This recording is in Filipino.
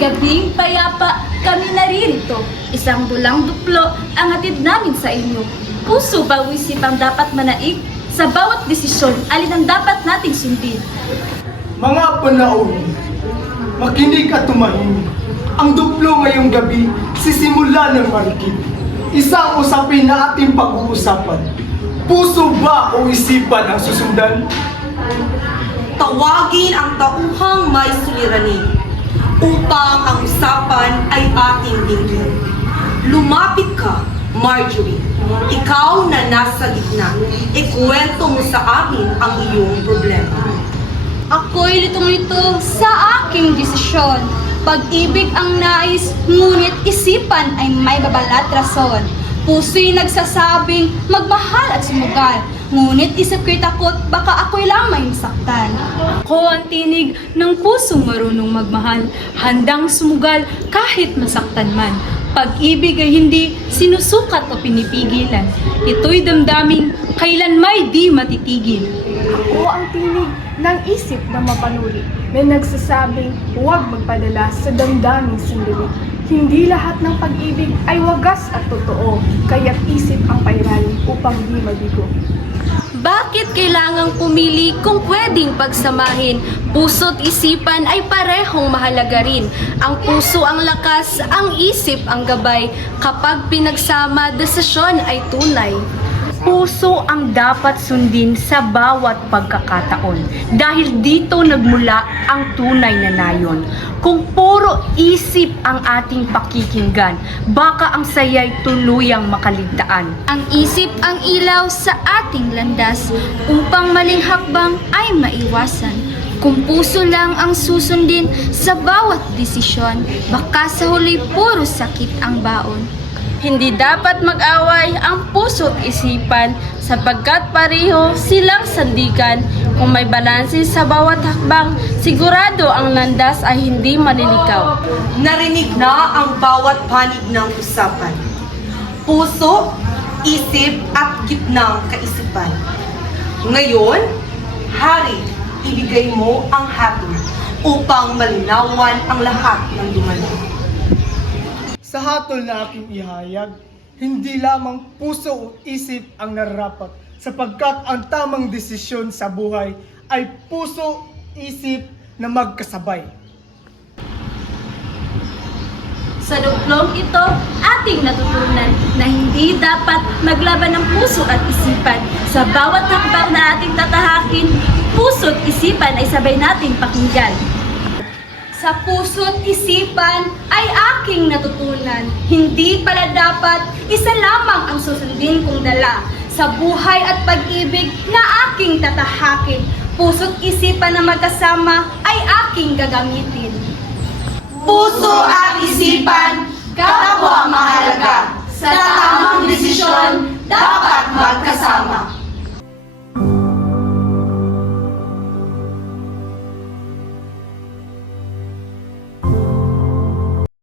gabing payapa kami naririto. Isang dulang duplo ang hatid namin sa inyo. Puso ba o isip ang dapat manaig? Sa bawat desisyon, alin ang dapat nating sundin? Mga panahon, makinig at tumahimik. Ang duplo ngayong gabi, sisimula ng marikit. Isang usapin na ating pag-uusapan. Puso ba o isipan ang susundan? Tawagin ang tauhang may suliranin upang ang usapan ay ating dinggin. Lumapit ka, Marjorie. Ikaw na nasa gitna, ikwento mo sa amin ang iyong problema. Ako'y litong-lito sa aking desisyon. Pag-ibig ang nais, ngunit isipan ay may babalat rason. Puso'y nagsasabing magmahal at sumugal, ngunit isip ko'y takot baka ako'y lamang masaktan. Ako ang tinig ng pusong marunong magmahal, handang sumugal kahit masaktan man. Pag-ibig ay hindi sinusukat o pinipigilan. Ito'y damdaming kailan may di matitigil. Ako ang tinig ng isip na mapanuri na nagsasabing huwag magpadala sa damdaming sandali. Hindi lahat ng pag-ibig ay wagas at totoo, kaya't isip ang pairali upang di mabigo. Bakit kailangang pumili kung pwedeng pagsamahin? Puso't isipan ay parehong mahalaga rin. Ang puso ang lakas, ang isip ang gabay. Kapag pinagsama, desisyon ay tunay. Puso ang dapat sundin sa bawat pagkakataon dahil dito nagmula ang tunay na nayon. Kung puro isip ang ating pakikinggan, baka ang saya'y tuluyang makaligtaan. Ang isip ang ilaw sa ating landas upang maling hakbang ay maiwasan. Kung puso lang ang susundin sa bawat desisyon, baka sa huli puro sakit ang baon. Hindi dapat mag-away ang puso't isipan sapagkat pareho silang sandigan. Kung may balanse sa bawat hakbang, sigurado ang landas ay hindi malilikaw. Narinig na ang bawat panig ng usapan. Puso, isip at gitnang kaisipan. Ngayon, Hari, ibigay mo ang hatol upang malinawan ang lahat ng dumalo. Sa hatol na aking ihayag, hindi lamang puso o isip ang nararapat sapagkat ang tamang desisyon sa buhay ay puso, isip na magkasabay. Sa duplong ito, ating natutunan na hindi dapat maglaban ng puso at isipan. Sa bawat hakbang na ating tatahakin, puso at isipan ay sabay nating pakinggan. Sa puso't isipan ay aking natutunan. Hindi pala dapat isa lamang ang susundin kong dala. Sa buhay at pag-ibig na aking tatahakin, puso't isipan na magkasama ay aking gagamitin. Puso at isipan, kapwa mahalaga. Sa tamang desisyon, dapat magkasama.